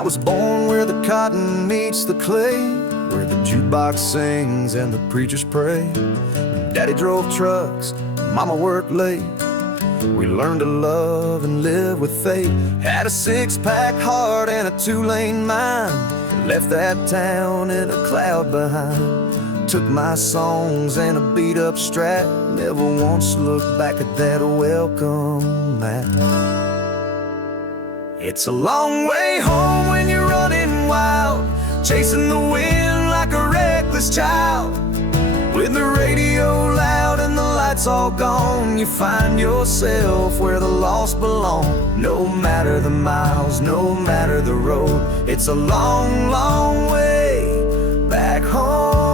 I was born where the cotton meets the clay, where the jukebox sings and the preachers pray. Daddy drove trucks, Mama worked late. We learned to love and live with faith. Had a six-pack heart and a two-lane mind. Left that town in a cloud behind. Took my songs and a beat-up Strat. Never once looked back at that welcome mat. It's a long way home when you're running wild, chasing the wind like a reckless child. With the radio loud and the lights all gone, you find yourself where the lost belong. No matter the miles, no matter the road, it's a long, long way back home.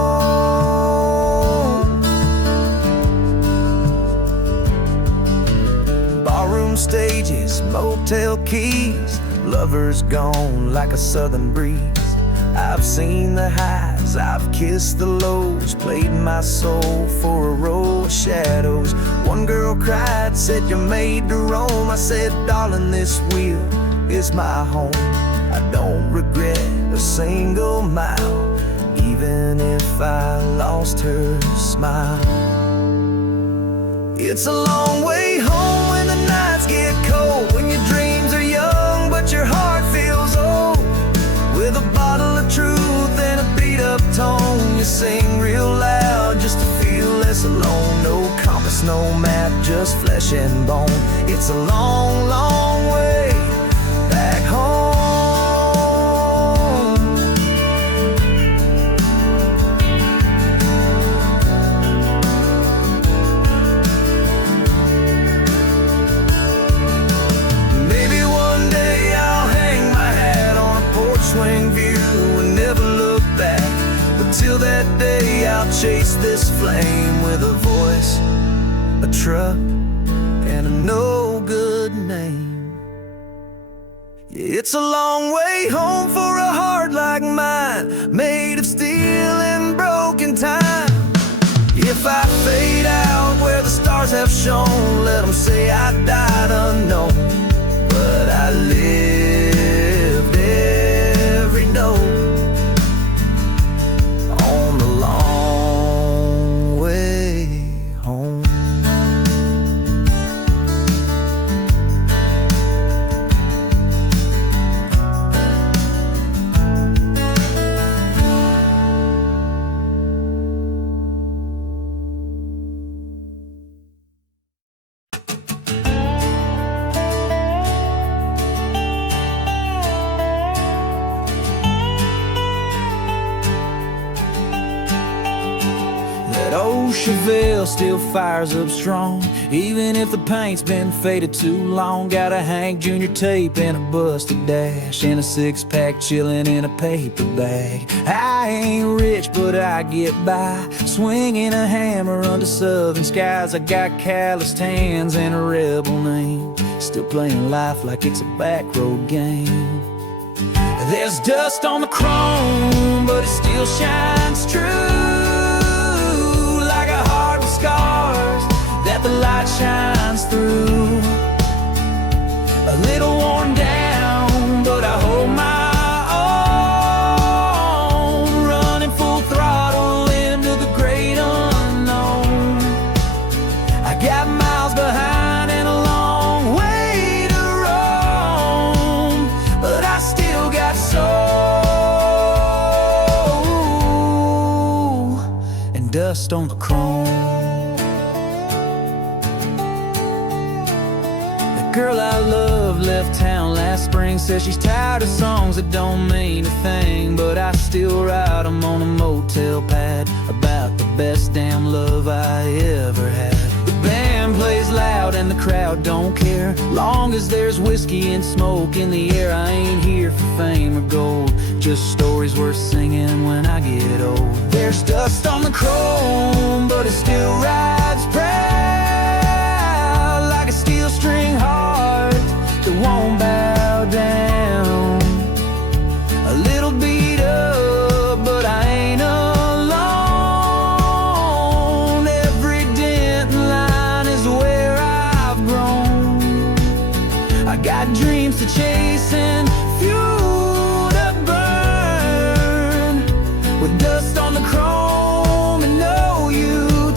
Barroom stages, motel keys, lovers gone like a southern breeze. I've seen the highs, I've kissed the lows, played my soul for a row of shadows. One girl cried, said you're made to roam. I said, darling, this wheel is my home. I don't regret a single mile, even if I lost her smile. It's a long way home when the nights get cold, when your dreams are young but your heart feels old. With a bottle of truth and a beat-up tone, you sing real loud just to feel less alone. No compass, no map, just flesh and bone. It's a long, long way back home. Maybe one day I'll hang my hat on a porch swing view and never look back. But till that day I'll chase this flame with a voice, a truck, and a no-good name. Yeah, it's a long way home for a heart like mine, made of steel and broken time. If I fade out where the stars have shone, let them say I died unknown. But I lived every note on the long way home. Old Chevelle still fires up strong, even if the paint's been faded too long. Got a Hank Jr. tape and a busted dash, and a six-pack chillin' in a paper bag. I ain't rich, but I get by, swinging a hammer under southern skies. I got calloused hands and a rebel name, still playing life like it's a back road game. There's dust on the chrome, but it still shines true, scars that the light shines through. A little worn down, but I hold my own, running full throttle into the great unknown. I got miles behind and a long way to roam, but I still got soul and dust on the chrome. Girl I love left town last spring, says she's tired of songs that don't mean a thing. But I still write them on a motel pad about the best damn love I ever had. The band plays loud and the crowd don't care, long as there's whiskey and smoke in the air. I ain't here for fame or gold, just stories worth singing when I get old. There's dust on the chrome, but it still rides proud, like a steel string heart that won't bow down. A little beat up, but I ain't alone. Every dent and line is where I've grown. I got dreams to chase and fuel with dust on the chrome and no U-turn.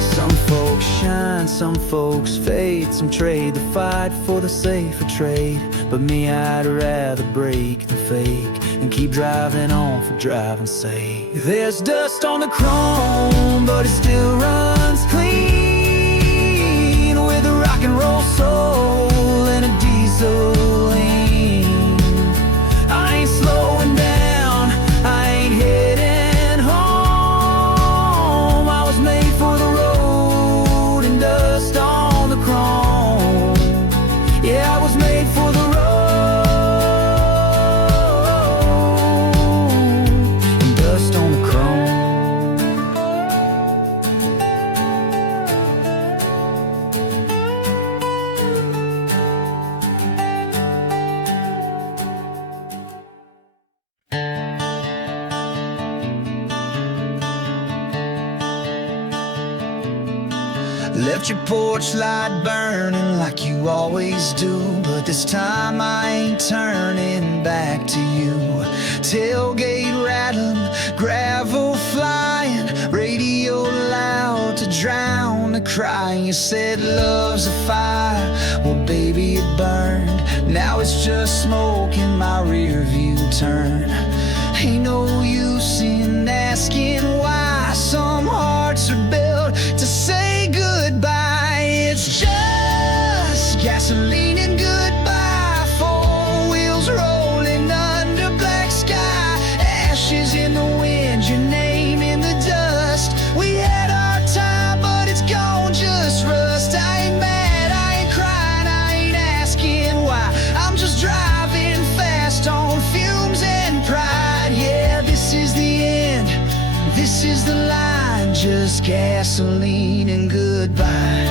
Some folks shine, some folks fade, some trade the fight for the safer trade. But me, I'd rather break than fake, and keep driving on for driving's sake. There's dust on the chrome, but it still runs clean, with a rock and roll soul and a diesel lean. I ain't slowing down, I ain't heading home. I was made for the road and dust on the chrome. Yeah, I was made for the road. Left your porch light burning like you always do, but this time I ain't turning back to you. Tailgate rattling, gravel flying, radio loud to drown the crying. You said love's a fire, well baby it burned. Now it's just smoke in my rear view turn. Ain't no use in asking why some hearts are built to say goodbye. It's just gasoline and goodbye. Four wheels rolling under black sky, ashes in the wind, your name in the dust. We had our time, but it's gone, just rust. I ain't mad, I ain't crying, I ain't asking why. I'm just driving fast on fumes and pride. Yeah, this is the end, this is the line, just gasoline and goodbye.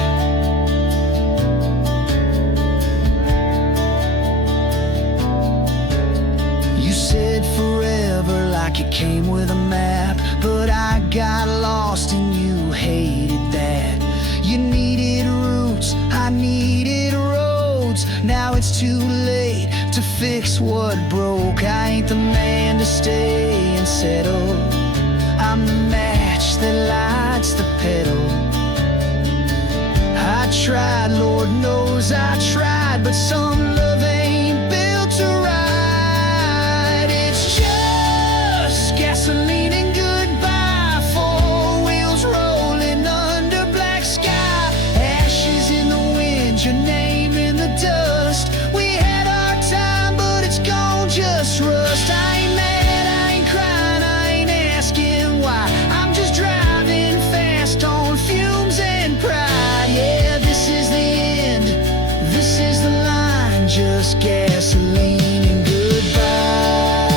You said forever like it came with a map, but I got lost and you hated that. You needed roots, I needed roads. Now it's too late to fix what broke. I ain't the man to stay and settle, I'm the match that lights the pedal. I tried, Lord knows I tried, but some love ain't built to ride. It's just gasoline and goodbye. Four wheels rolling under black sky, ashes in the wind, your name in the dust. We had our time, but it's gone, just rust. I ain't mad, I ain't crying, I ain't asking why. I'm just driving fast on fumes and pride. Yeah, this is the end, this is the line, just gasoline and goodbye.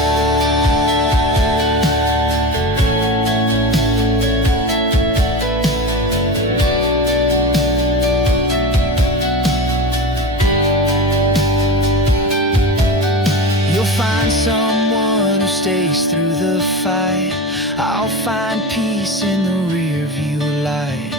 You'll find someone who stays through the fight. I'll find peace in the rear view light.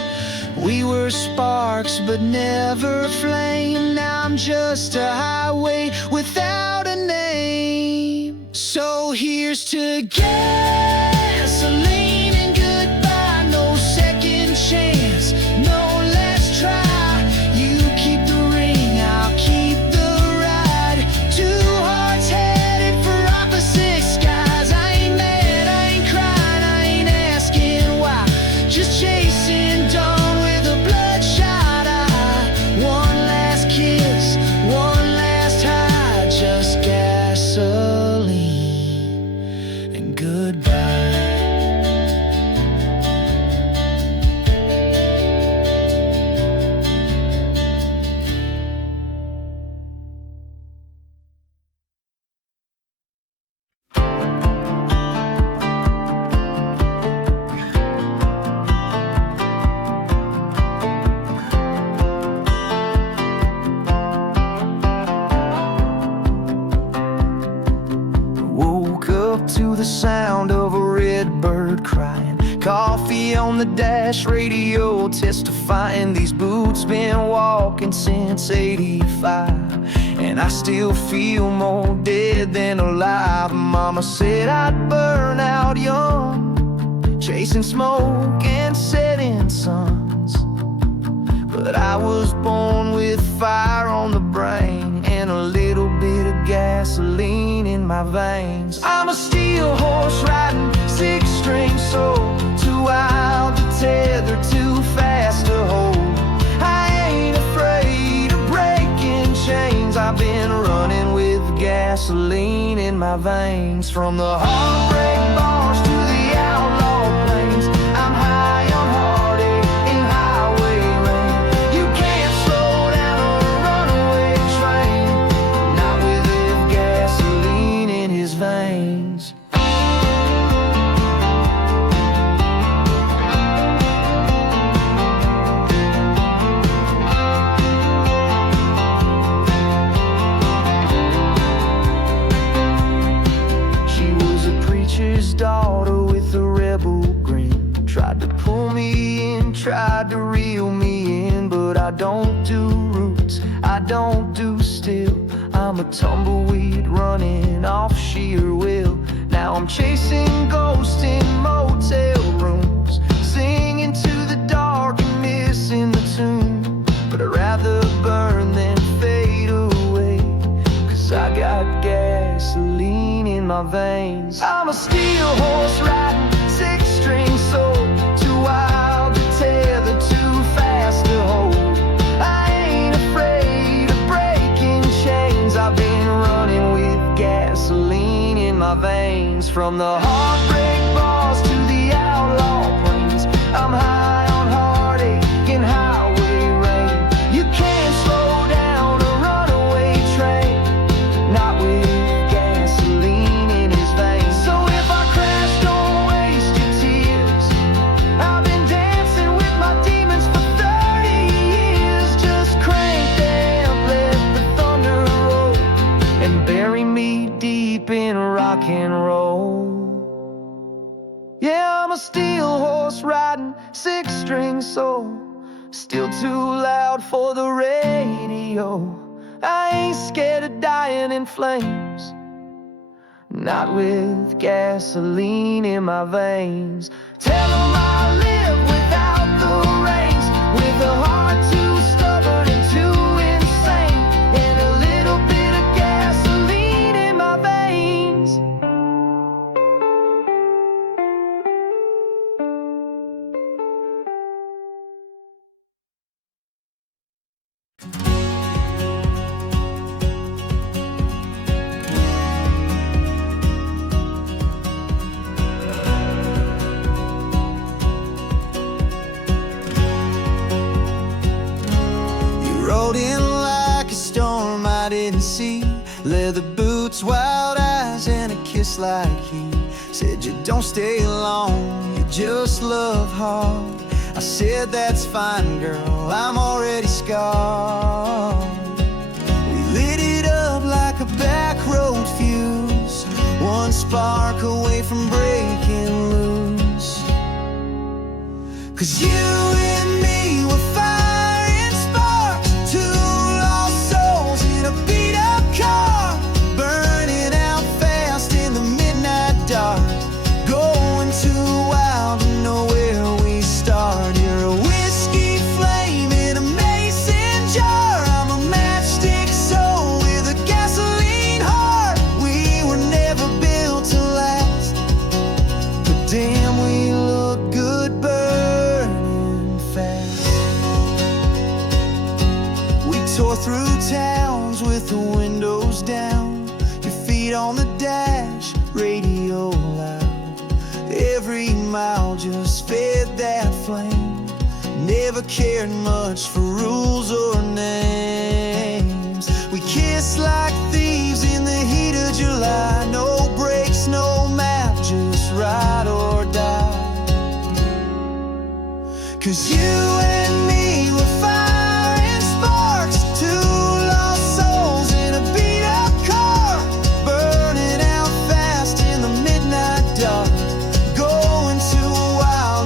We were sparks but never a flame. Now I'm just a highway without a name. So here's to gasoline and goodbye. No second chance, no let's try. You keep the ring, I'll keep the ride. Two hearts headed for opposite skies. I ain't mad, I ain't crying, I ain't asking why. Just chasing dawn with a bloodshot eye. One last kiss, one last high, just gasoline and goodbye. Woke up to the sound of a red bird crying. coffee on the dash, radio testifying these boots been walking since '85. And I still feel more dead than alive. Mama said I'd burn out young, chasing smoke and setting suns. But I was born with fire on the brain and a little bit of gasoline in my veins. I'm a steel horse riding, six-string soul, too wild to tether, too fast to hold. I ain't afraid of breaking chains. I've been running with gasoline in my veins. From the heartbreak bars to the outlaw plains, I'm high on heartache and highway rain. You can't slow down a runaway train, not with gasoline in his veins. Daughter with a rebel grin, tried to pull me in, tried to reel me in. But I don't do roots, I don't do still. I'm a tumbleweed running off sheer will. Now I'm chasing ghosts in motel rooms, singing to the dark and missing the tune. But I'd rather burn than fade away, 'cause I got gasoline in my veins. I'm a steel horse riding, six-string soul, too wild to tether, too fast to hold. I ain't afraid of breaking chains. I've been running with gasoline in my veins. From the heartbreak bars to the outlaw plains, I'm high on heartache and highway rain. You can't slow down a runaway train, not with gasoline in his veins. So if I crash, don't waste your tears. I've been dancing with my demons for 30 years. Just crank them, let the thunder roll, and bury me deep in rock and roll. Yeah, I'm a steel horse riding, six-string soul, still too loud for the radio. I ain't scared of dying in flames, not with gasoline in my veins. Tell them I live without the reins, with a heart too stubborn and too insane, and a little bit of gasoline in my veins. Rode in like a storm I didn't see, leather boots, wild eyes, and a kiss like he. Said you don't stay long, you just love hard. I said that's fine, girl, I'm already scarred. We lit it up like a back road fuse, one spark away from breaking loose. 'Cause you and me were fire and sparks, two lost souls in a beat-up car, burning out fast in the midnight dark, going too wild to know where we start. You're a whiskey flame in a mason jar, I'm a matchstick soul with a gasoline heart. We were never built to last, but damn, we look good burning fast. We tore through towns with the windows down, your feet on the dash, radio loud. Every mile just fed that flame, never cared much for rules or names. We kissed like thieves in the heat of July, no brakes, no map, just ride or die. 'Cause you and me were fire and sparks, two lost souls in a beat-up car, burning out fast in the midnight dark, going too wild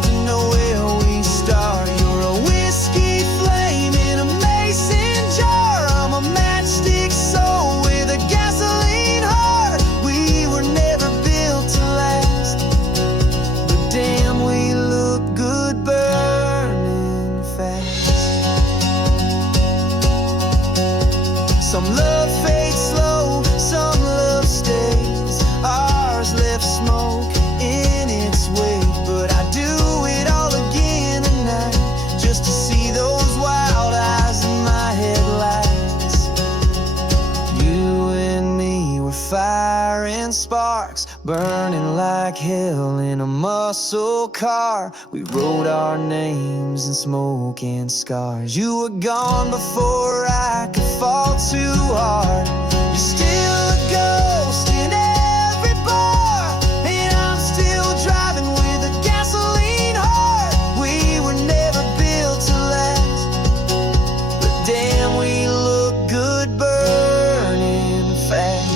like hell in a muscle car. We wrote our names in smoke and scars. You were gone before I could fall too hard. You're still a ghost in every bar, and I'm still driving with a gasoline heart. We were never built to last, but damn, we look good burning fast.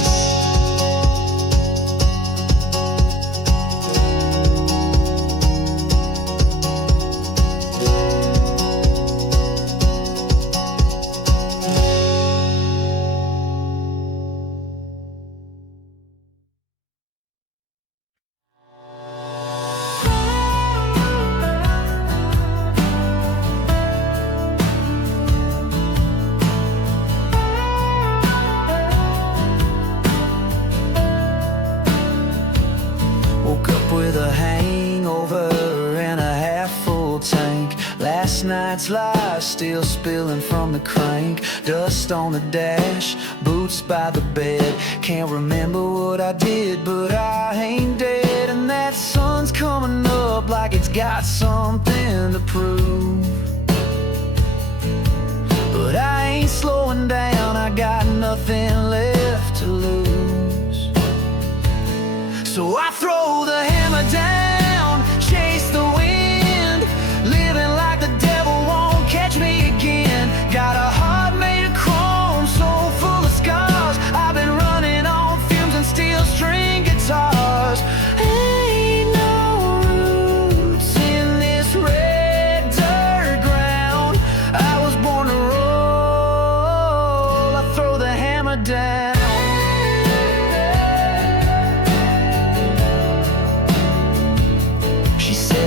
With a hangover and a half-full tank. Last night's lie still spilling from the crank. Dust on the dash, boots by the bed. Can't remember what I did, but I ain't dead. And that sun's coming up like it's got something to prove. But I ain't slowing down, I got nothing left to lose. So I throw the hammer down, chase the wind, living like the devil won't catch me again. Got a heart made of chrome, soul full of scars. I've been running on fumes and steel string guitars. Ain't no roots in this red dirt ground. I was born to roll, I throw the hammer down.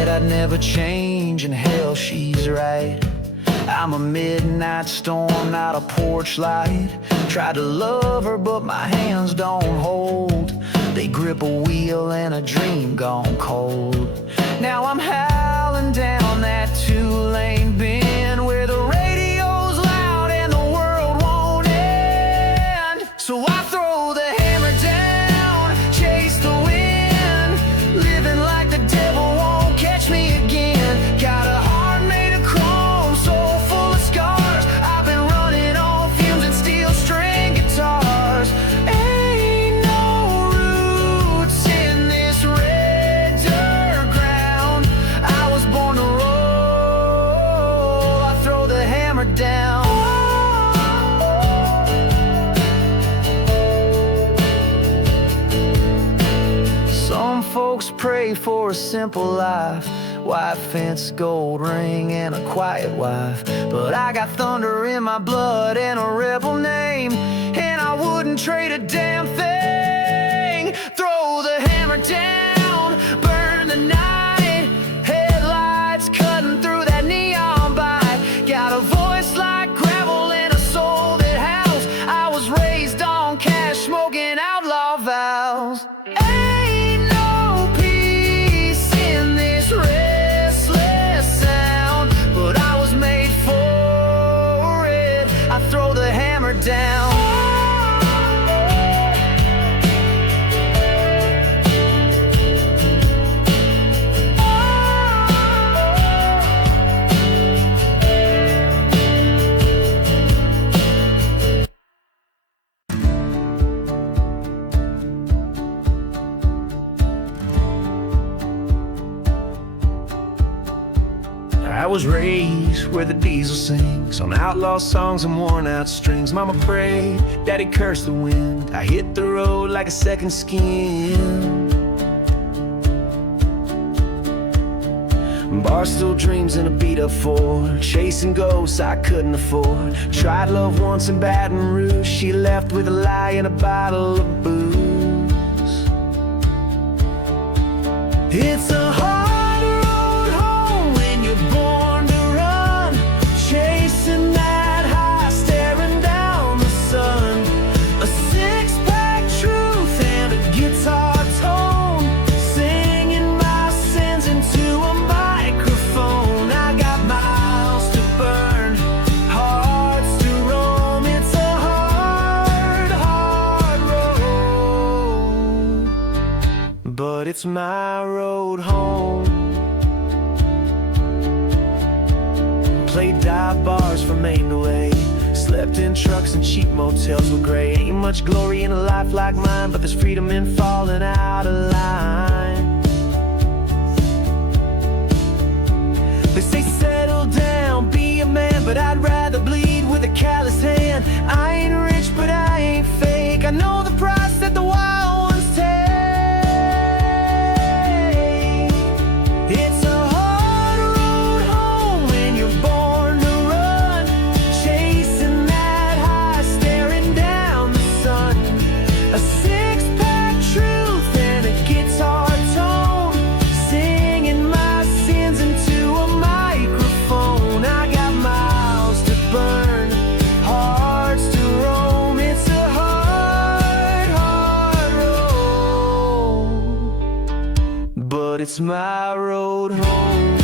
I'd never change, and hell, she's right. I'm a midnight storm, not a porch light. Tried to love her, but my hands don't hold. They grip a wheel and a dream gone cold. Now I'm howling down that two-lane bend where the radio's loud and the world won't end. So I throw the hammer down, chase the wind, living like the devil won't catch me again. Got a heart made of chrome, soul full of scars. I've been running on fumes and steel string guitars. Ain't no roots in this red dirt ground. I was born to roll, I throw the hammer down. Some folks pray for a simple life, white fence, gold ring, and a quiet wife. But I got thunder in my blood and a rebel name, and I wouldn't trade a damn thing. Throw the hammer down, burn the night, headlights cutting through that neon light. Got a voice like gravel and a soul that howls. I was raised on cash, smoking outlaw vows. Ain't no peace in this restless sound, but I was made for it. I throw the hammer down. I was raised where the diesel sings on outlaw songs and worn out strings. Mama prayed, daddy cursed the wind. I hit the road like a second skin. Barstool dreams in a beat-up Ford, chasing ghosts I couldn't afford. Tried love once in Baton Rouge, she left with a lie and a bottle of booze. It's a hard road home when you're born to run, chasing that high, staring down the sun. A six-pack truth and a guitar tone, singing my sins into a microphone. I got miles to burn, hearts to roam. It's a hard, hard road. it's my road home. Played dive bars from Maine to Way, slept in trucks and cheap motels with gray. Ain't much glory in a life like mine, but there's freedom in falling out of line. They say settle down, be a man, but I'd rather bleed with a calloused hand. I ain't rich, but I ain't fake. I know the price that the wild ones take. It's a hard road home when you're born to run, chasing that high, staring down the sun. A six-pack truth and a guitar tone, singing my sins into a microphone. I got miles to burn, hearts to roam. It's a hard, hard road, but it's my road home.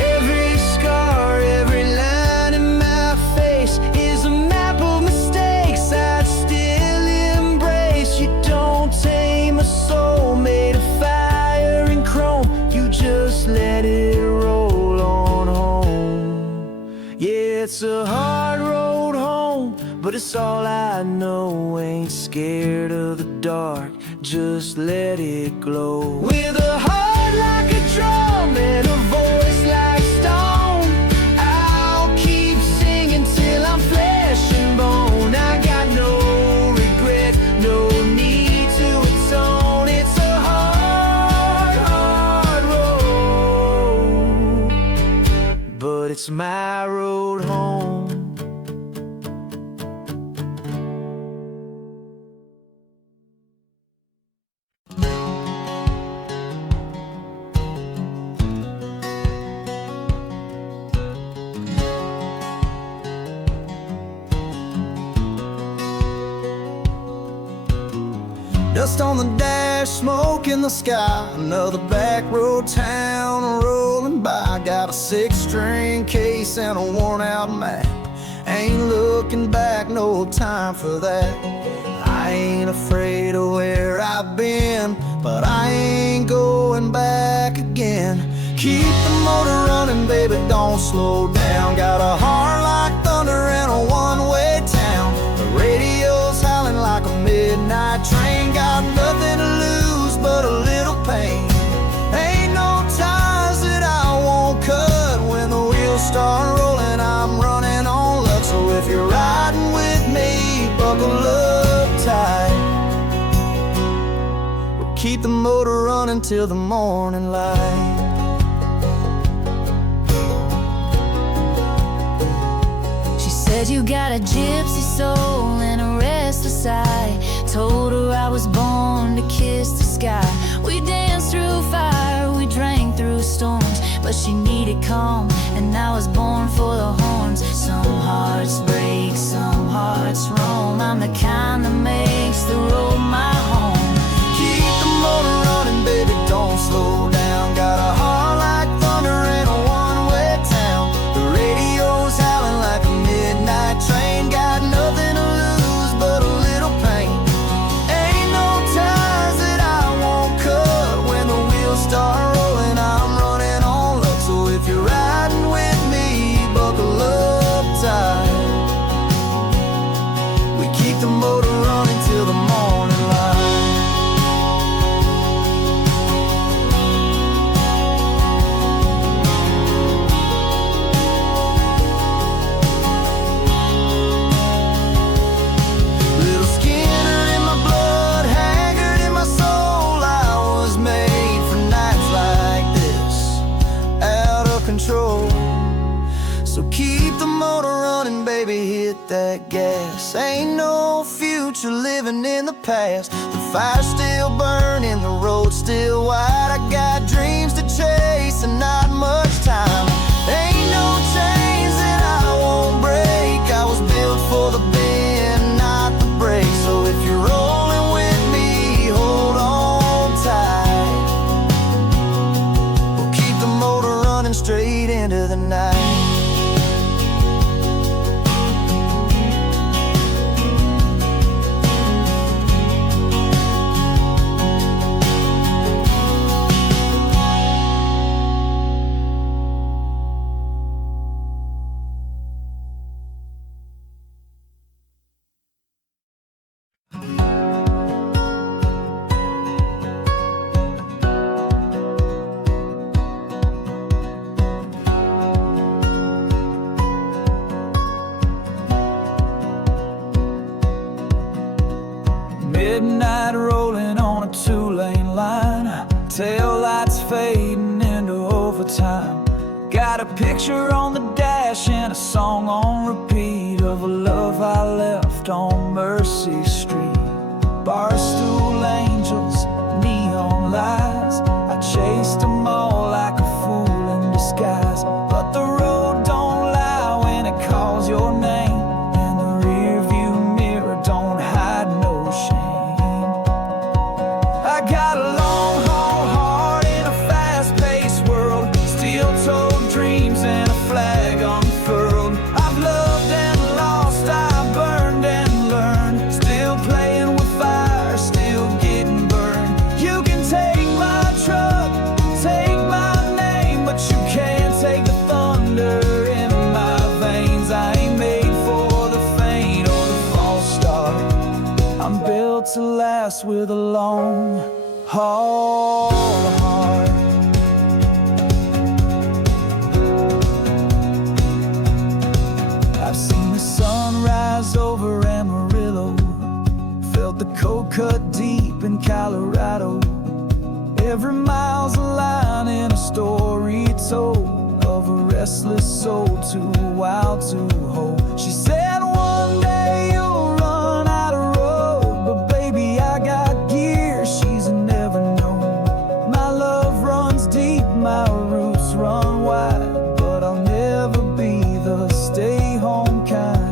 Every scar, every line in my face is a map of mistakes I'd still embrace. You don't tame a soul made of fire and chrome, you just let it roll on home. Yeah, it's a hard road home, but it's all I know. Ain't scared of the dark, just let it glow. With a heart like a drum and a voice like stone, I'll keep singing till I'm flesh and bone. I got no regret, no need to atone. It's a hard, hard road, but it's my road home. Dust on the dash, smoke in the sky, another back road town rolling by. Got a six-string case and a worn-out map. Ain't looking back, no time for that. I ain't afraid of where I've been, but I ain't going back again. Keep the motor running, baby, don't slow down. Got a heart like thunder and a one-way town. The radio's howling like a midnight train. Got nothing to lose but a little pain. Ain't no ties that I won't cut. When the wheels start rolling, I'm running on luck. So if you're riding with me, buckle up tight. We'll keep the motor running till the morning light. Said you got a gypsy soul and a restless eye. Told her I was born to kiss the sky. We danced through fire, we drank through storms, but she needed calm, and I was born for the horns. Some hearts break, some hearts roam. I'm the kind that makes the road my home. Keep the motor running, baby, don't slow down. Got a heart like thunder in a one-way town. The radio's howling like a midnight train. Got nothing to lose but a little pain. Ain't no ties that I won't cut. When the wheels start rolling, I'm running on luck. So if you're riding with me, buckle up tight. We keep the motor running till the morning light. So keep the motor running, baby, hit that gas. Ain't no future living in the past. The fire's still burning, the road's still wide. I got dreams to chase and not much time. Ain't no chains that I won't break. I was built for the big Midnight rolling on a two-lane line, tail lights fading into overtime. Got a picture on the dash and a song on repeat of a love I left on Mercy Street. Barstool angels, neon lights, I chased them all like a fool in disguise. But the road don't lie when it calls your name, and the rear view mirror don't hide no shame. I got a long haul heart in a fast-paced world, steel-toed dreams and a flag unfurled. I've loved and lost, I've burned and learned, still playing with fire, still getting burned. You can take my truck, take my name, but you can't take the thunder in my veins. I ain't made for the faint or the false start. I'm built to last with a long haul heart. I've seen the sun rise over Amarillo, felt the cold cut deep in Colorado. Every mile's a line in a story told of a restless soul too wild to hold. She said one day you'll run out of road, but baby I got gear she's never known. My love runs deep, my roots run wide, but I'll never be the stay home kind.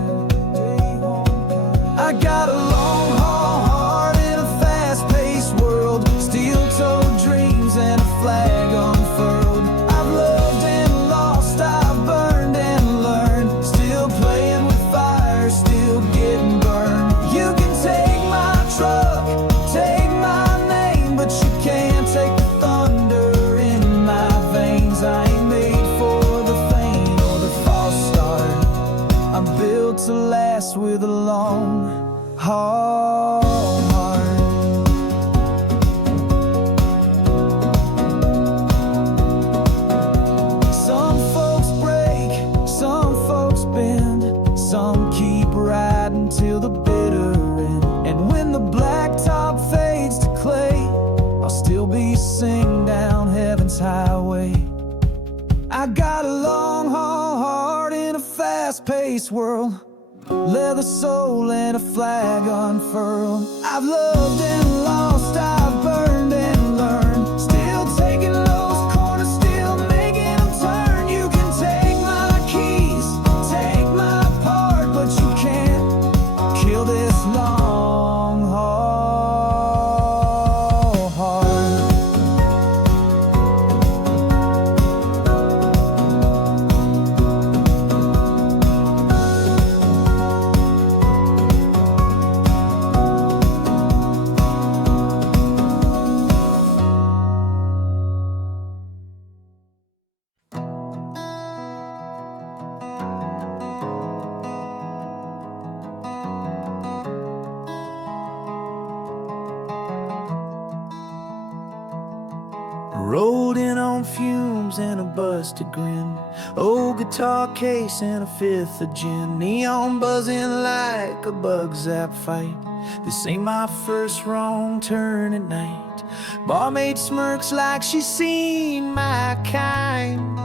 I got a long haul heart in a fast-paced world, steel-toed dreams and a flag unfurled. I've loved and lost, I've burned and learned, still playing with fire, still getting burned. You can take my truck, take my name, but you can't take the thunder in my veins. I ain't made for the faint or the false start. I'm built to last with a long haul heart. Some folks break, some folks bend, some keep riding till the bitter end. And when the blacktop fades to clay, I'll still be singing down heaven's highway. I got a long haul heart in a fast-paced world, leather soul and a flag unfurled. I've loved and lost, I've burned and learned, still taking those corners, still making them turn. You can take my keys, take my part, but you can't kill this long haul heart. Rolled in on fumes and a busted grin, old guitar case and a fifth of gin, neon buzzing like a bug zap fight. This ain't my first wrong turn at night. Barmaid smirks like she's seen my kind,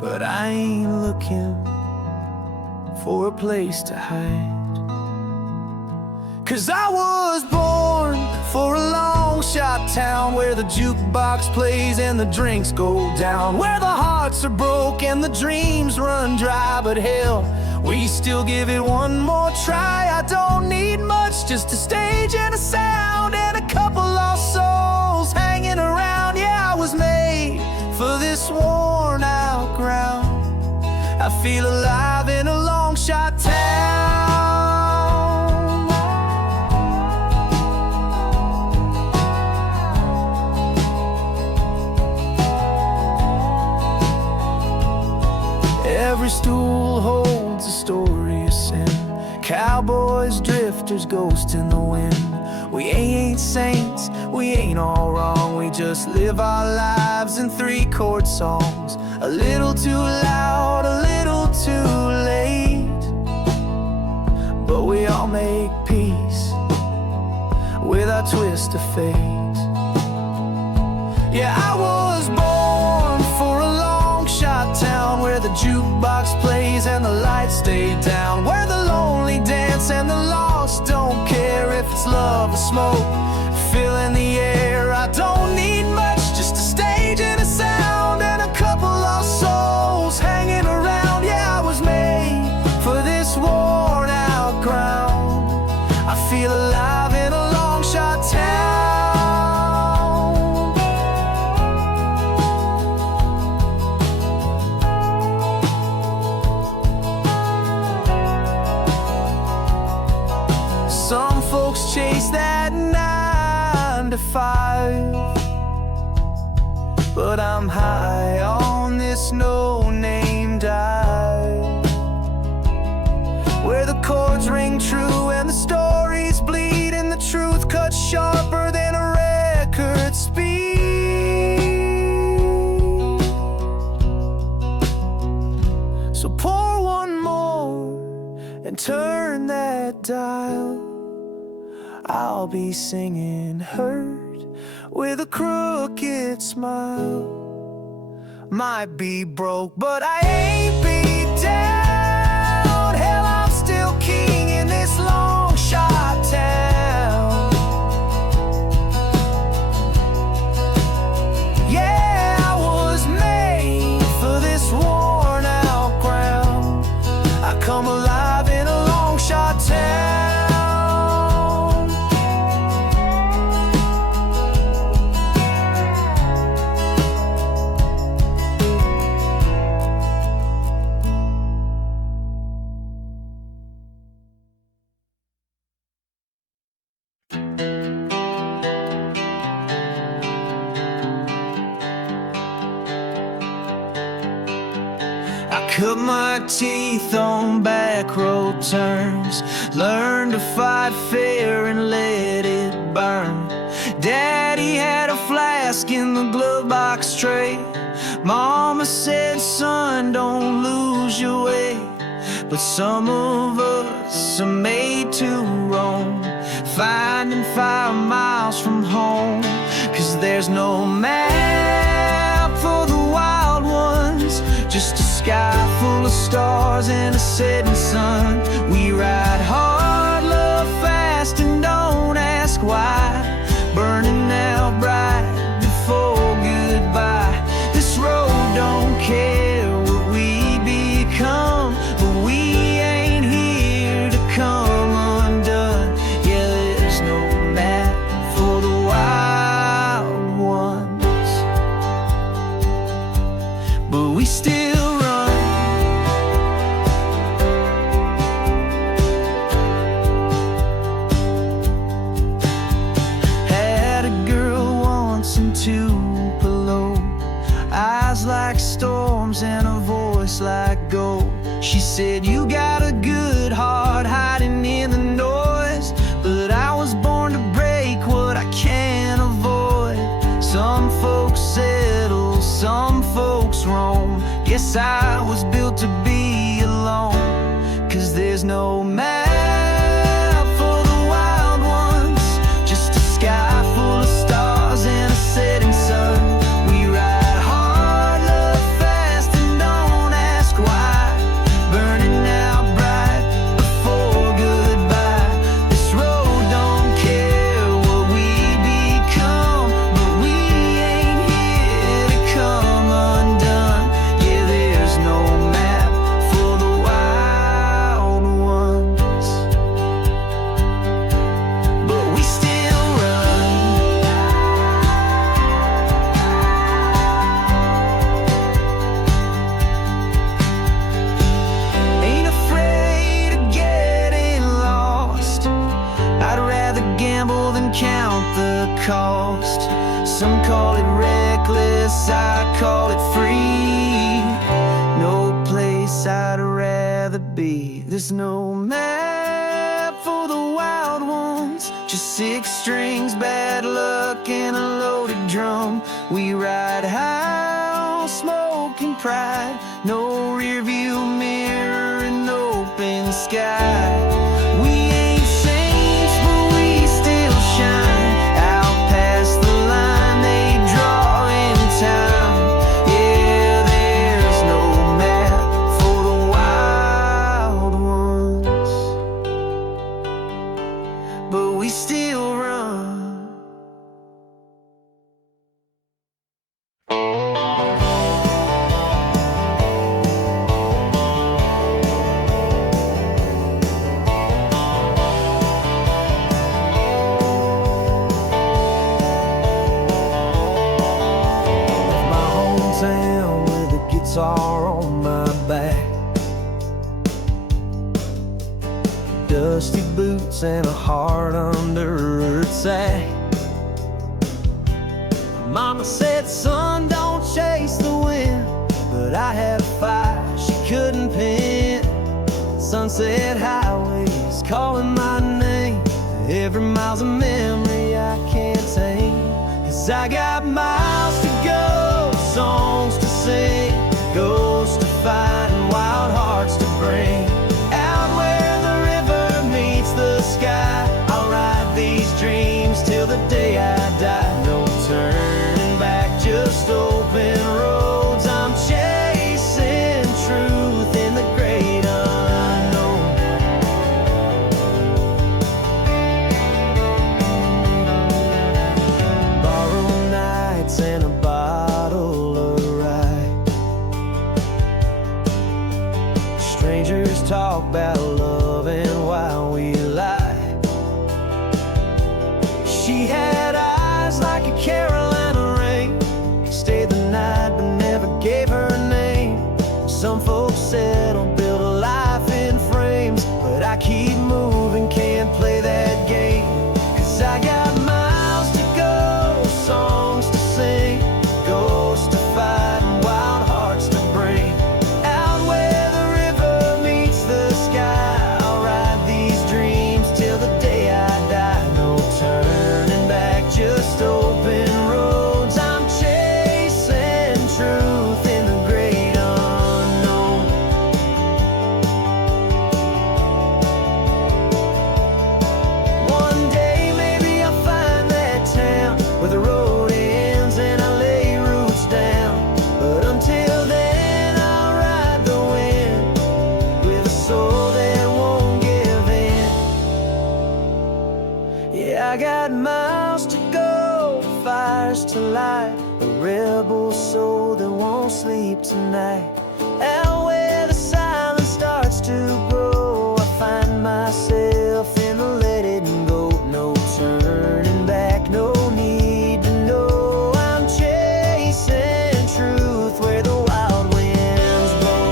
but I ain't looking for a place to hide. 'Cause I was born for a long shot town where the jukebox plays and the drinks go down, where the hearts are broke and the dreams run dry. But hell, we still give it one more try. I don't need much, just a stage and a sound and a couple lost souls hanging around. Yeah, I was made for this worn out ground. I feel alive in a long shot town. Every stool holds a story of sin, cowboys, drifters, ghosts in the wind. We ain't saints, we ain't all wrong, we just live our lives in three-chord songs. A little too loud, a little too late, but we all make peace with our twist of fate. Yeah, I was born for a long shot town where the jukebox plays and the lights stay down, where the lonely dance and the lost don't care if it's love or smoke filling the air. I don't need much, just a stage and a sound and a couple lost souls hanging around. Yeah, I was made for this worn out ground. I feel alive in a long shot town. Some folks chase that 9 to 5, but I'm high on this no-name dive, where the chords ring true and the stories bleed and the truth cuts sharper than a record speed. So pour one more and turn that dial. I'll be singing hurt with a crooked smile. Might be broke, but I ain't beat down. Hell, I'm still king in this long shot town. Yeah, I was made for this worn out ground. I come alive in a long shot town. Cut my teeth on back road turns, learned to fight fair and let it burn. Daddy had a flask in the glove box tray. Mama said, son, don't lose your way. But some of us are made to roam, finding 5 miles from home. 'Cause there's no map for the wild ones, just a sky full of stars and a setting sun. We ride hard, love fast, and don't ask why. Burning out bright before goodbye. This road don't care what we become, but we ain't here to come undone. Yeah, there's no map for the wild ones, but we still Tupelo, eyes like storms and a voice like gold. She said, you got a good heart hiding in the noise, but I was born to break what I can't avoid. Some folks settle, some folks roam. Guess I was built to be alone. 'Cause there's no map for the wild ones, just a sky full of stars and a setting sun. We ride hard, love fast, and don't ask why. Burning out bright before goodbye. This road don't care what we become, but we ain't here to come undone. Yeah, there's no map for the wild ones, but we still run. Ain't afraid of getting lost. I'd rather gamble than count the cost. Some call it reckless, I call it free. No place I'd rather be. There's no map for the wild ones, just 6 strings, bad luck, and a loaded drum. We ride high, smoking pride. No rear view mirror and open sky. We ain't saints, but we still shine. I got miles to go, songs to sing, ghosts to fight, and wild hearts to bring. Out where the river meets the sky, I'll ride these dreams till the day I die. No turning back, just open roads. I'm chasing truth in the great unknown. Borrow nights and a bottle of rye. Strangers talk about love and why we lie. She had eyes like a Carolina rain, stayed the night but never gave her name. Some folks said I'll build a life in frames, but I keep moving, can't play that game. 'Cause I got miles to go, songs to sing, ghosts to fight, and wild hearts to bring. Out where the river meets the sky, I'll ride these dreams till the day I die. No turning back, just open roads. I'm chasing truth in the great unknown. One day maybe I'll find that town where the road ends and I lay roots down. But until then I'll ride the wind with a soul that won't give in. Yeah, I got miles to go, fires to light, a rebel soul that won't sleep tonight. Out where the silence starts to grow, I find myself in the let it go. No turning back, no need to know. I'm chasing truth where the wild winds blow.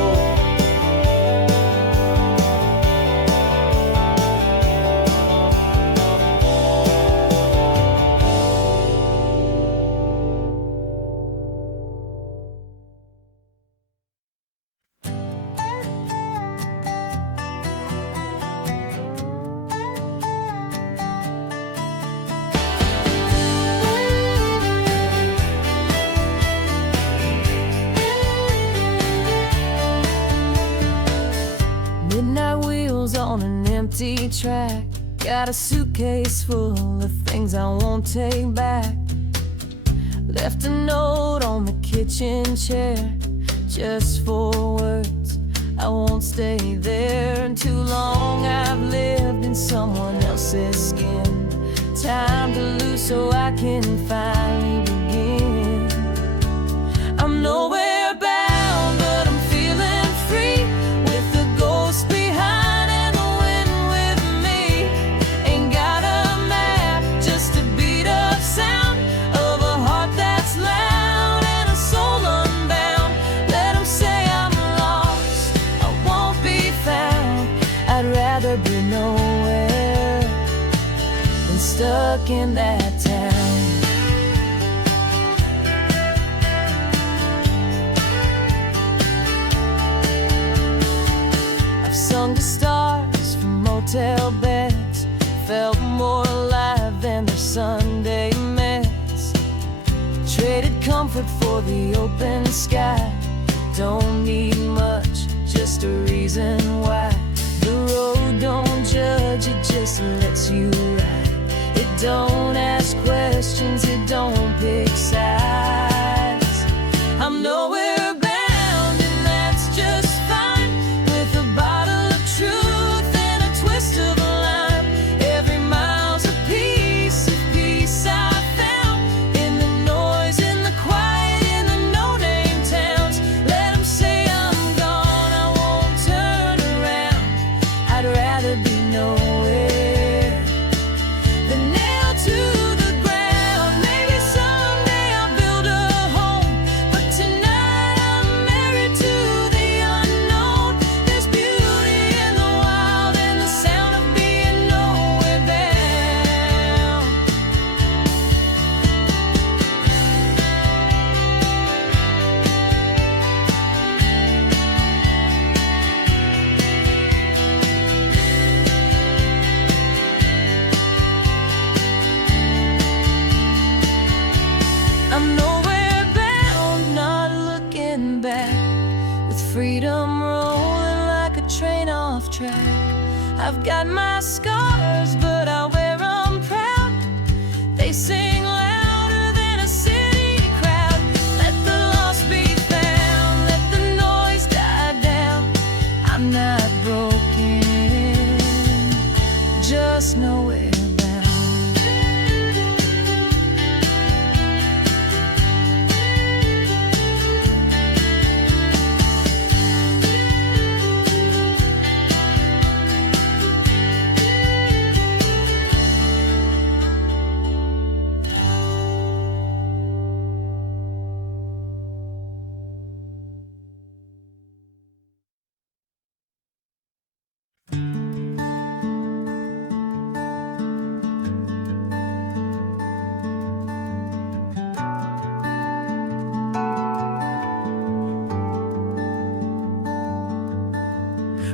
Midnight wheels on an empty track. Got a suitcase full of things I won't take back. Left a note on the kitchen chair, just 4 words, I won't stay there too long. I've lived in someone else's skin. Time to lose so I can finally begin. I'm nowhere bound, but I'm feeling free, with the ghost behind and the wind with me. Ain't got a map, just a beat up sound of a heart that's loud and a soul unbound. Let 'em say I'm lost, I won't be found. I'd rather be nowhere than stuck in that town. I've sung to stars from motel beds, felt more alive than their Sunday mess. Traded comfort for the open sky. Don't need much, just a reason why. The road don't judge, it just lets you ride. It don't ask questions, it don't pick sides. I'm nowhere bound, and that's just fine, with a bottle of truth and a twist of a lime. Every mile's a piece of peace I found in the noise, in the quiet, in the no-name towns. Let 'em say I'm gone, I won't turn around. I'd rather be nowhere than nailed to the ground. Maybe someday track. I've got my scars, but I wear them proud. They sing louder than a city crowd. Let the lost be found, let the noise die down. I'm not broken, just nowhere bound.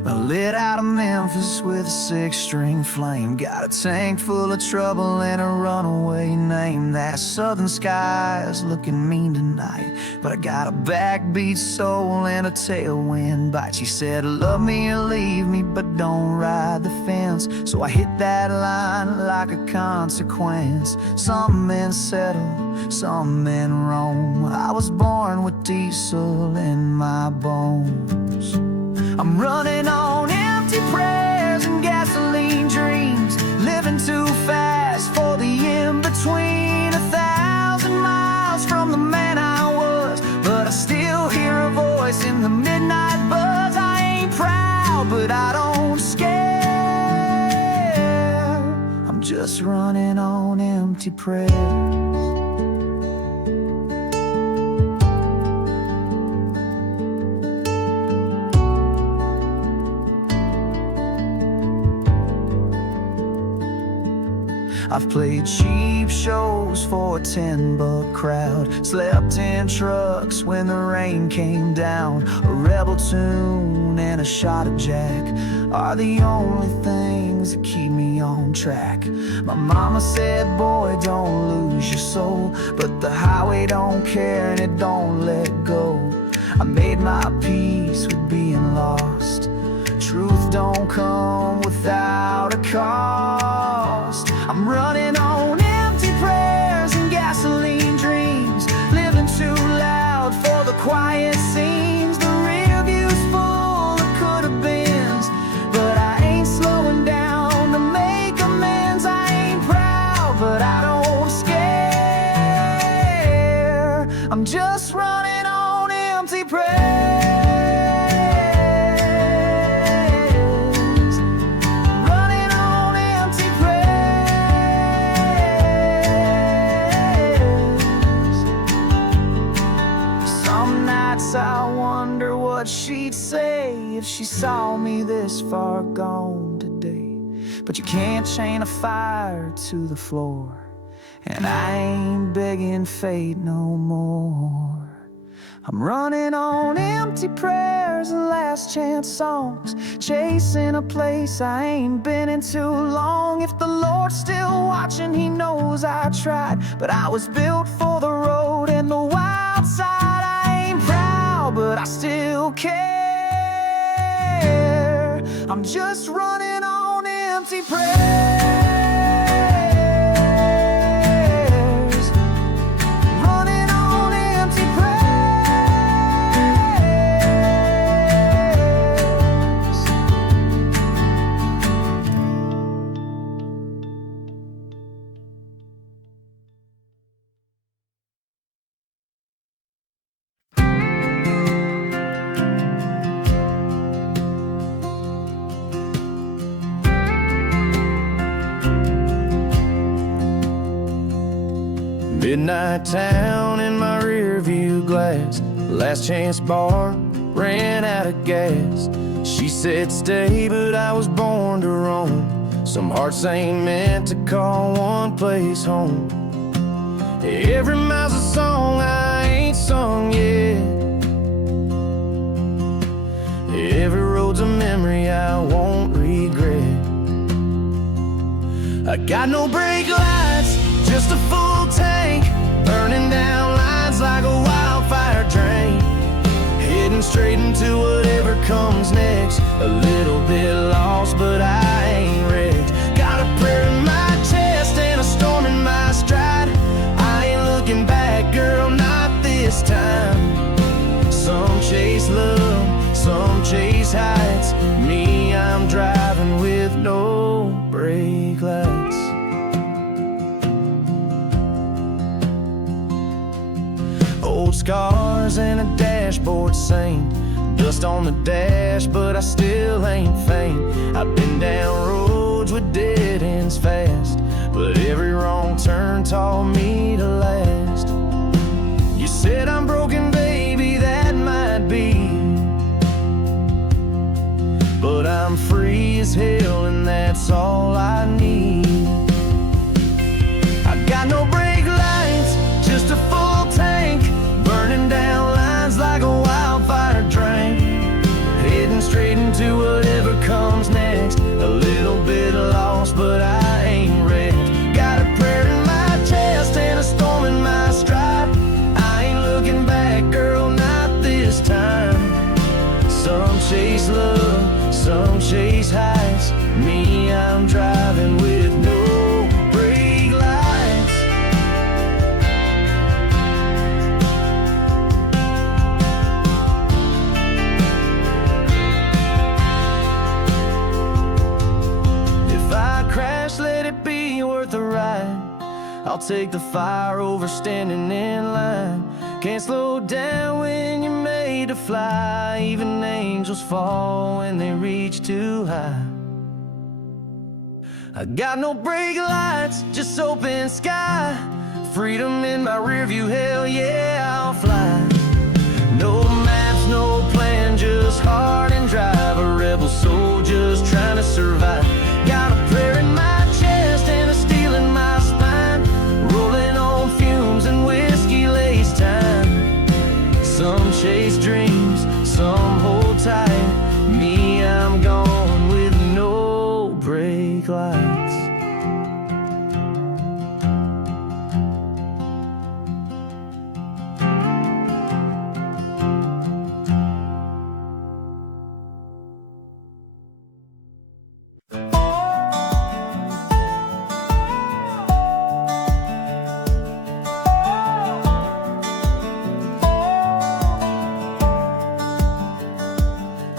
I lit out of Memphis with a 6-string flame. Got a tank full of trouble and a runaway name. That southern sky is looking mean tonight, but I got a backbeat soul and a tailwind bite. She said, love me or leave me, but don't ride the fence. So I hit that line like a consequence. Some men settle, some men roam. I was born with diesel in my bones. I'm running on empty prayers and gasoline dreams, living too fast for the in-between. 1,000 miles from the man I was, but I still hear a voice in the midnight buzz. I ain't proud, but I don't scare. I'm just running on empty prayers. I've played cheap shows for a $10 crowd, slept in trucks when the rain came down. A rebel tune and a shot of Jack are the only things that keep me on track. My mama said, boy, don't lose your soul, but the highway don't care and it don't let go. I made my peace with being lost. Truth don't come without a cost. I'm running on empty prayers and gasoline dreams, living too loud for the quiet scenes. The rear view's full of could-have-beens, but I ain't slowing down to make amends. I ain't proud, but I don't scare. I'm just running on empty prayers. I wonder what she'd say if she saw me this far gone today. But you can't chain a fire to the floor, and I ain't begging fate no more. I'm running on empty prayers and last chance songs, chasing a place I ain't been in too long. If the Lord's still watching, He knows I tried, but I was built for the road and the wild side. I ain't proud, but I still care. I'm just running on empty prayers. Running on empty prayers. Midnight town in my rear view glass, last chance bar, ran out of gas. She said stay, but I was born to roam. Some hearts ain't meant to call one place home. Every mile's a song I ain't sung yet. Every road's a memory I won't regret. I got no brake lights, just a full tank, burning down lines like a wildfire drain, heading straight into whatever comes next. A little bit lost, but I ain't wrecked. Got a prayer in my chest and a storm in my stride. I ain't looking back, girl, not this time. Some chase love, some chase heights. Me, I'm driving with no brake lights. Old scars and a dashboard saying dust on the dash, but I still ain't faint. I've been down roads with dead ends fast, but every wrong turn taught me to last. You said I'm broken, baby, that might be, but I'm free as hell and that's all I need. I got no brake lights, just a full tank, burning down lines like a wildfire drain. Heading straight into whatever comes next. A little bit lost, but I ain't wrecked. Got a prayer in my chest and a storm in my stride. I ain't looking back, girl, not this time. Some chase love, some chase heights. Me, I'm driving with no brake lights. If I crash, let it be worth a ride. I'll take the fire over standing in line. Can't slow down when you're made to fly. Even angels fall when they reach too high. I got no brake lights, just open sky. Freedom in my rearview, hell yeah, I'll fly. No maps, no plan, just hard and drive. A rebel soul just trying to survive. Got a prayer in my chest and a steel in my spine. Rolling on fumes and whiskey-laced time. Some chase dreams, some hold tight. Me, I'm gone with no brake lights.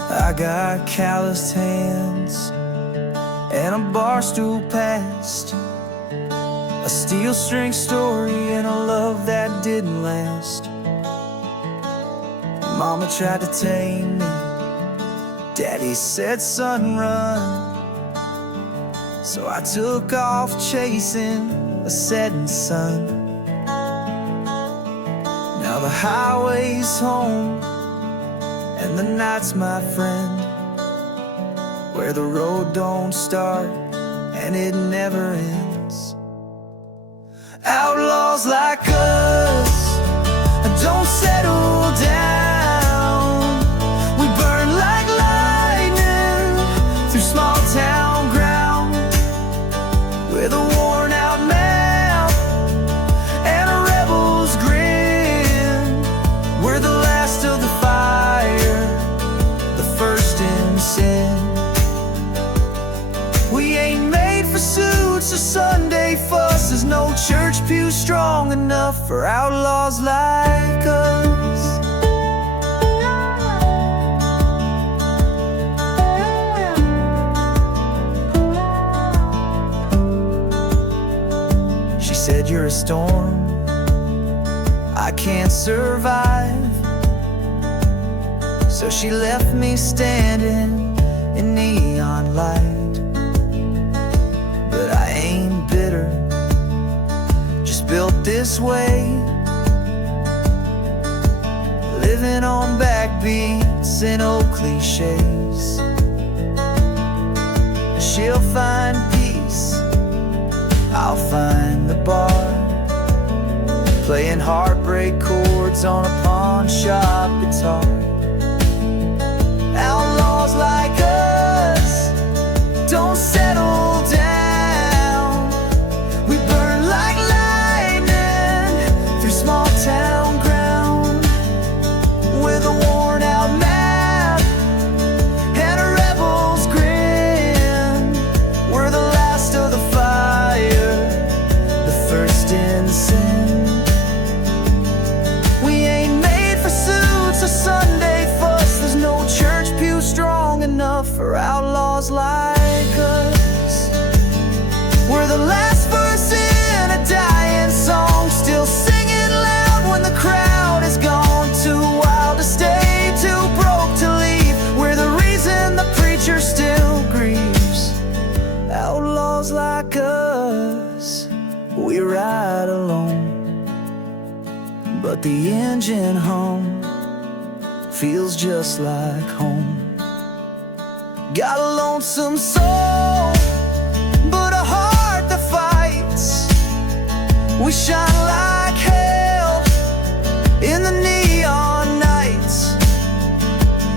I got calloused hands and a bar stool past, a steel string story and a love that didn't last. Mama tried to tame me, Daddy said, son, run. So I took off chasing a setting sun. Now the highway's home and the night's my friend, where the road don't start and it never ends. Outlaws like us don't settle down. We burn like lightning through small town ground, with a worn out map and a rebel's grin. We're the last of the fire, the first in sin. We ain't made for suits or Sunday fusses. No church pew strong enough for outlaws like us. She said, you're a storm I can't survive. So she left me standing in neon light. But I ain't bitter, just built this way, living on backbeats and old cliches. She'll find peace, I'll find the bar, playing heartbreak chords on a pawn shop guitar. Outlaws like us don't settle down. We burn like lightning through small town ground, with a worn out map and a rebel's grin. in sin. We ain't made for suits or Sunday fuss. There's no church pew strong enough for outlaws like us. We're the last verse in a dying song, still singing loud when the crowd is gone. Too wild to stay, too broke to leave. We're the reason the preacher still grieves. Outlaws like us, we ride alone, but the engine hum feels just like home. Got a lonesome soul, but a heart that fights. We shine like hell in the neon nights.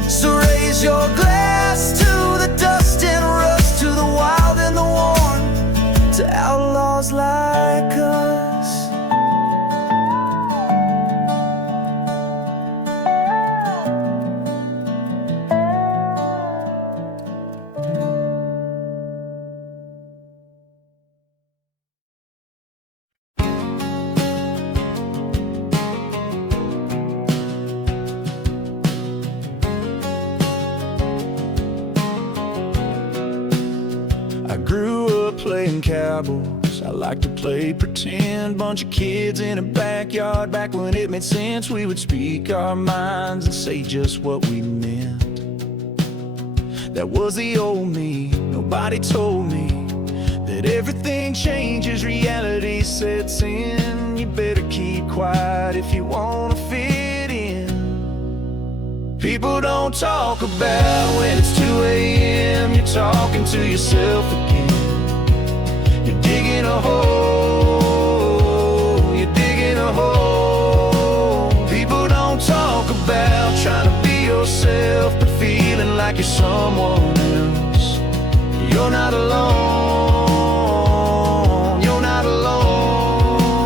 So raise your glass to the dust and rust, to the wild and the worn, to outlaws like us. I grew up playing cowboys. I like to play pretend. Bunch of kids in a backyard. Back when it made sense, we would speak our minds and say just what we meant. That was the old me. Nobody told me that everything changes, reality sets in. You better keep quiet if you wanna fit in. People don't talk about when it's 2 a.m. You're talking to yourself again. You're digging a hole, you're digging a hole. People don't talk about trying to be yourself, but feeling like you're someone else. You're not alone, you're not alone.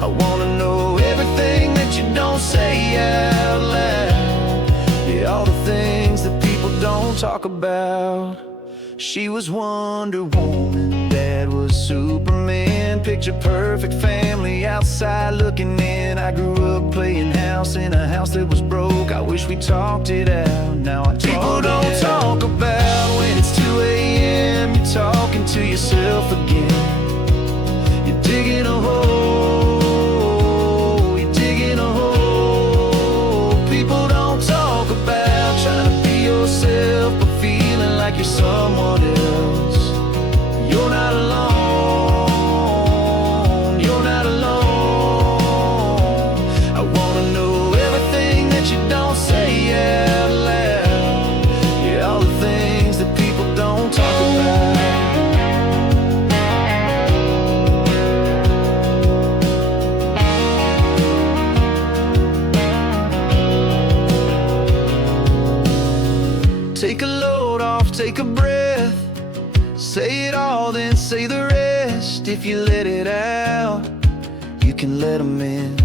I wanna know everything that you don't say out loud. All the things that people don't talk about. She was Wonder Woman, Dad was Superman. Picture perfect family outside looking in. I grew up playing house in a house that was broke. I wish we talked it out. Now I people don't talk about when it's 2 a.m. You're talking to yourself again. You're digging a hole, you're digging a hole. People don't talk about trying to be yourself, but feeling like you're someone else. You're not alone, you're not alone. I wanna know everything that you don't say out loud. Yeah, all the things that people don't talk about. Take a load off, take a breath. Say it all, then say the rest. If you let it out, you can let them in.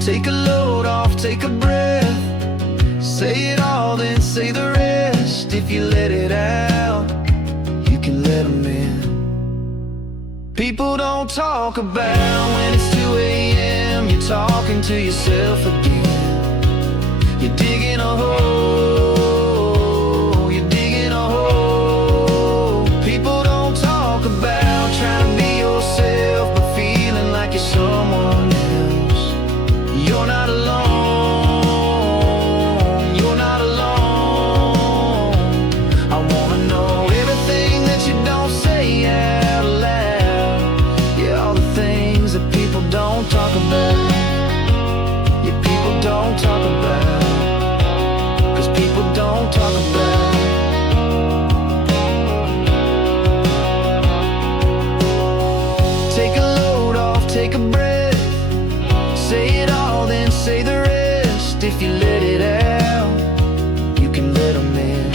Take a load off, take a breath. Say it all, then say the rest. If you let it out, you can let them in. People don't talk about when it's 2 a.m. You're talking to yourself again. You're digging a hole, you're digging a hole. People don't talk about trying to be yourself, but feeling like you're someone else. You're not alone, you're not alone. I wanna know everything that you don't say out loud. Yeah, all the things that people don't talk about. Yeah, people don't talk about. People don't talk about. Take a load off, take a breath. Say it all, then say the rest. If you let it out, you can let them in.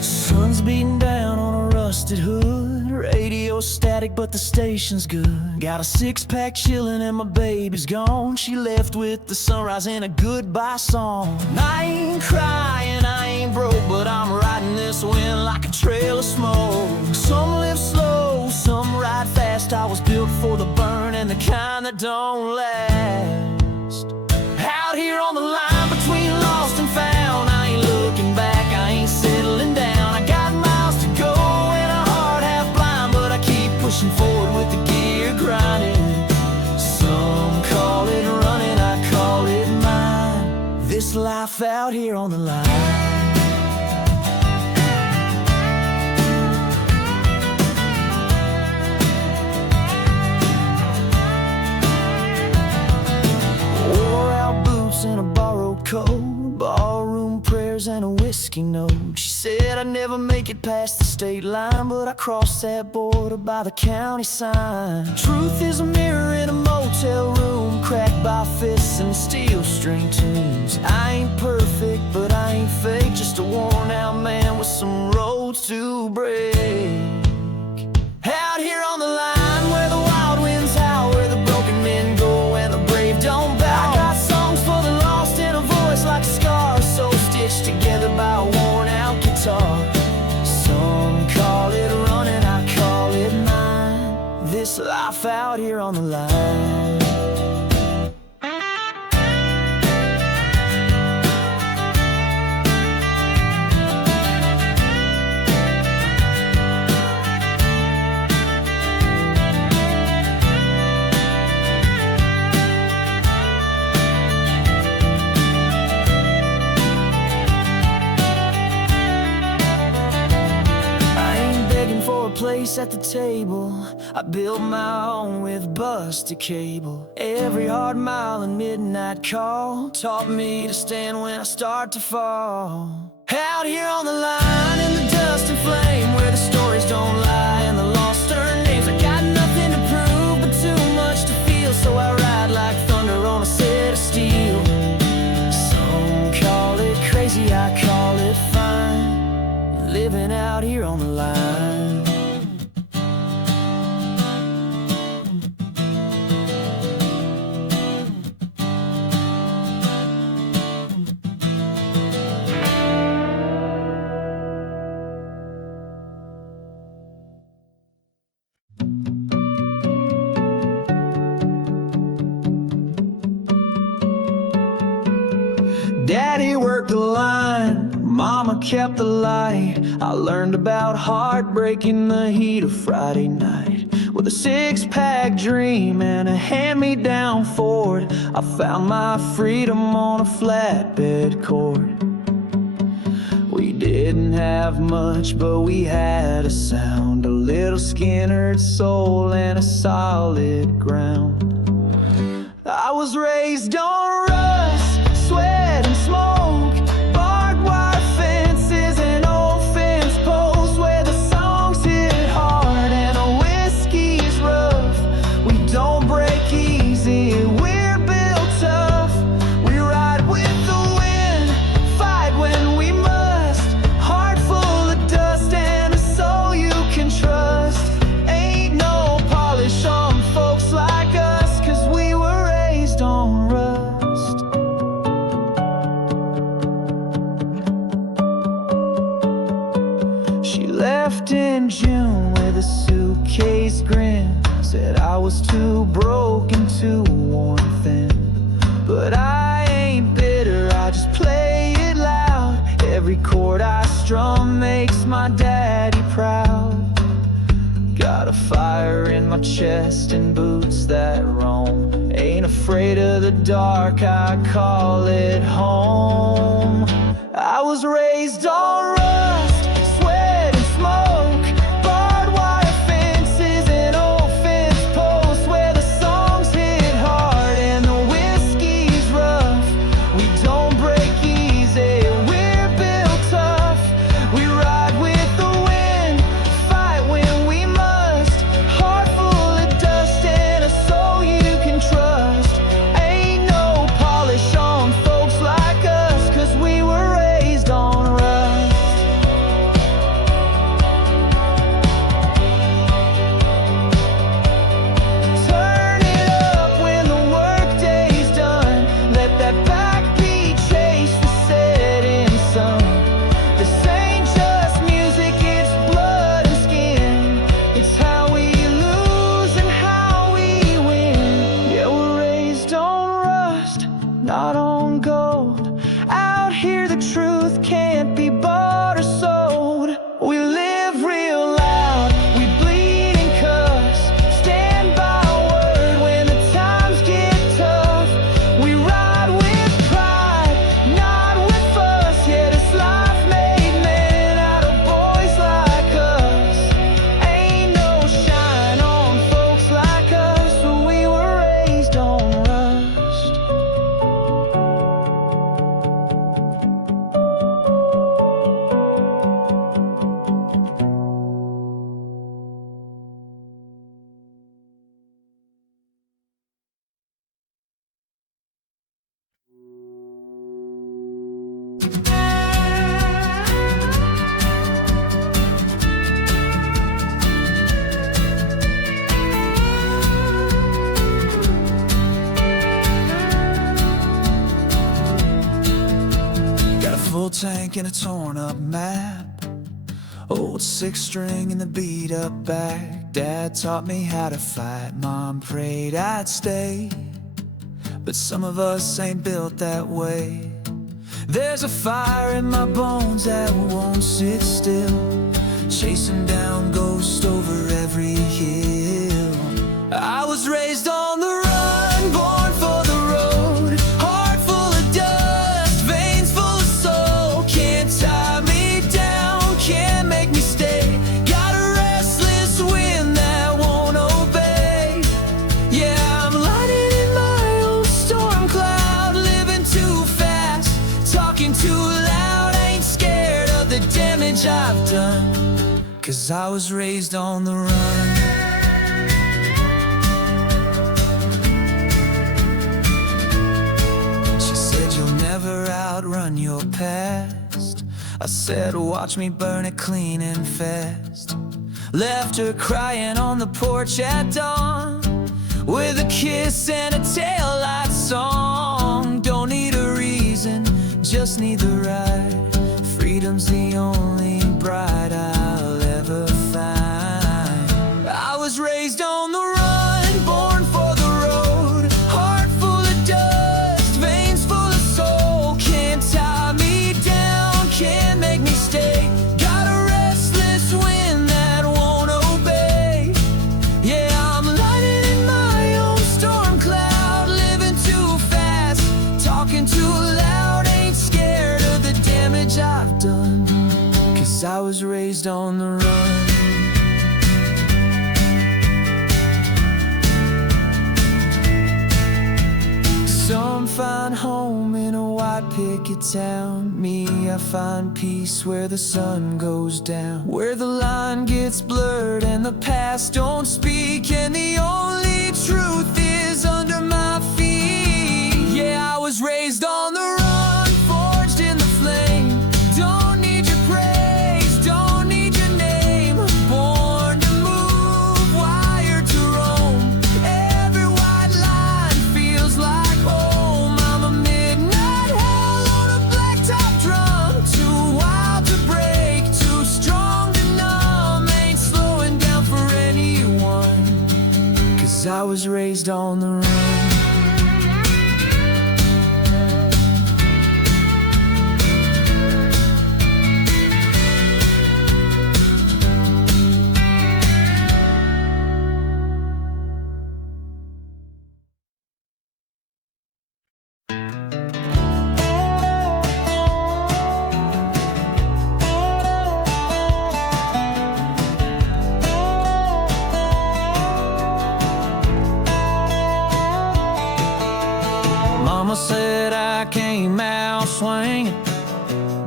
Sun's beating down on a rusted hood. Radio static static, but the station's good. Got a six-pack chillin' and my baby's gone. She left with the sunrise and a goodbye song. I ain't crying, I ain't broke, but I'm riding this wind like a trail of smoke. Some live slow, some ride fast. I was built for the burn and the kind that don't last. Out here on the line between lost and found, I ain't looking back, I ain't settling down. I got miles to go and a heart half blind, but I keep pushing forward with the gear grinding. Some call it running, I call it mine. This life out here on the line. And a borrowed coat, ballroom prayers and a whiskey note. She said I'd never make it past the state line, but I crossed that border by the county sign. Truth is a mirror in a motel room, cracked by fists and steel string tunes. I ain't perfect, but I ain't fake, just a worn out man with some roads to break. Out here on the line where the wild winds howl, where the broken men go and the brave don't bow. I got songs for the lost and a voice like scars, so stitched together by a worn out guitar. Some call it running, I call it mine. This life out here on the line. Place at the table, I built my own with busted cable. Every hard mile and midnight call taught me to stand when I start to fall. Out here on the line in the dust and flame, where the stories don't lie and the lost earn names. I got nothing to prove but too much to feel, so I ride like thunder on a set of steel. Some call it crazy, I call it fine, living out here on the line. Daddy worked the line, Mama kept the light. I learned about heartbreak in the heat of Friday night. With a six-pack dream and a hand-me-down Ford, I found my freedom on a flatbed cord. We didn't have much, but we had a sound, a little Skinner's soul and a solid ground. I was raised on rust, sweat and smoke, barbed wire fences and old fence posts, where the songs hit hard and the whiskey's rough. We don't break easy, we're built tough. We ride with the wind, fight when we must. Heart full of dust and a soul you can trust. Ain't no polish on folks like us, 'cause we were raised on rust. She left in June with a suitcase grin, said I was too broken, too worn thin. But I ain't bitter, I just play it loud. Every chord I strum makes my daddy proud. Got a fire in my chest and boots that roam. Ain't afraid of the dark, I call it home. I was raised on rust, sweat and smoke, barbed wire fences and old fence posts, where the songs hit hard and the whiskey's rough. We don't break easy, we're built tough. We ride with the wind, fight when we must. Heart full of dust and a soul you can trust. Ain't no polish on folks like us, 'cause we were raised on rust. blank and a torn up map, old six string in the beat up back. Dad taught me how to fight, Mom prayed I'd stay, but some of us ain't built that way. There's a fire in my bones that won't sit still, chasing down ghosts over every hill. I was raised on the run, born for the road, heart full of dust, veins full of soul. Can't tie me down, can't make me stay. Got a restless wind that won't obey. Yeah, I'm lighting in my own storm cloud, living too fast, talking too loud. Ain't scared of the damage I've done, 'cause I was raised on the run. She said you'll never outrun your past. I said watch me burn it clean and fast. Left her crying on the porch at dawn, with a kiss and a taillight song. Don't need a reason, just need the ride. Freedom's the only bride I'll ever find. I was raised on the run, born for the road, heart full of dust, veins full of soul. Can't tie me down, can't make me stay. Got a restless wind that won't obey. Yeah, I'm lighting in my own storm cloud, living too fast, talking too loud. Ain't scared of the damage I've done, 'cause I was raised on the run. Some find home in a white picket town. Me, I find peace where the sun goes down, where the line gets blurred and the past don't speak, and the only truth is under my feet. Yeah, I was raised on the run, forged in the flame. Don't need your praise, don't need your name. Born to move, wired to roam. Every white line feels like home. I'm a midnight hell on a blacktop drum, too wild to break, too strong to numb. Ain't slowing down for anyone, 'cause I was raised on the run. Mama said I came out swinging,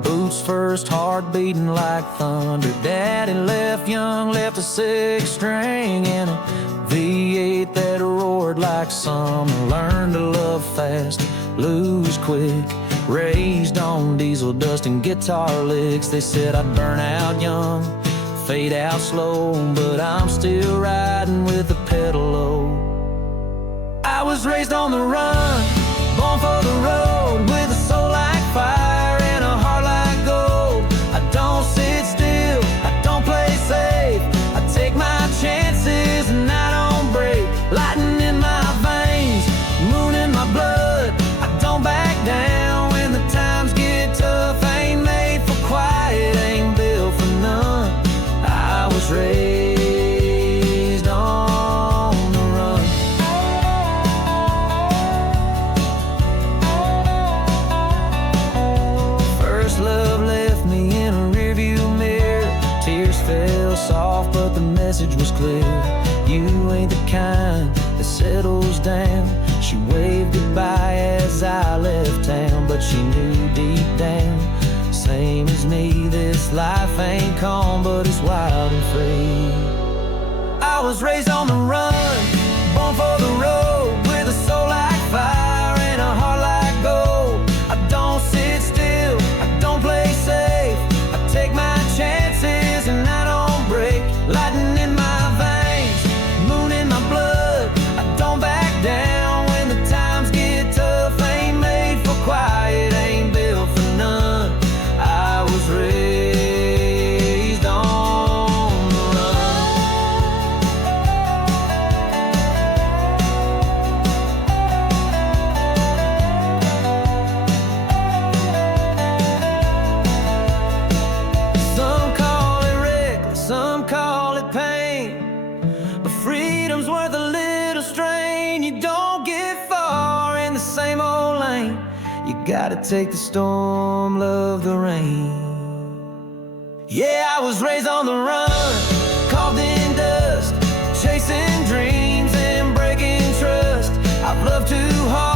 boots first, heart beating like thunder. Daddy left young, left a six string in a V8 that roared like summer. Learned to love fast, lose quick, raised on diesel dust and guitar licks. They said I'd burn out young, fade out slow, but I'm still riding with the pedal low. I was raised on the run, born for the road, with a soul like fire and a heart like gold. I don't sit still, I don't play safe, I take my chances and I don't break. Lightning in my veins, moon in my blood, I don't back down when the times get tough. Ain't made for quiet, ain't built for none. I was raised on the run. First love left me in a rearview mirror. Tears fell soft, but the message was clear. You ain't the kind that settles down. She waved goodbye as I left town, but she knew deep down, same as me, this life ain't calm, but it's wild and free. I was raised on the run, born for the road, with a soul like fire and a heart like gold. I don't sit still, I don't play safe, I take my chances and I don't break. Lightning in my veins, moon in my blood, I don't back down when the times get tough. Ain't made for quiet, ain't built for none. I freedom's worth a little strain. You don't get far in the same old lane. You gotta take the storm, love the rain. Yeah, I was raised on the run, carved in dust, chasing dreams and breaking trust. I've loved too hard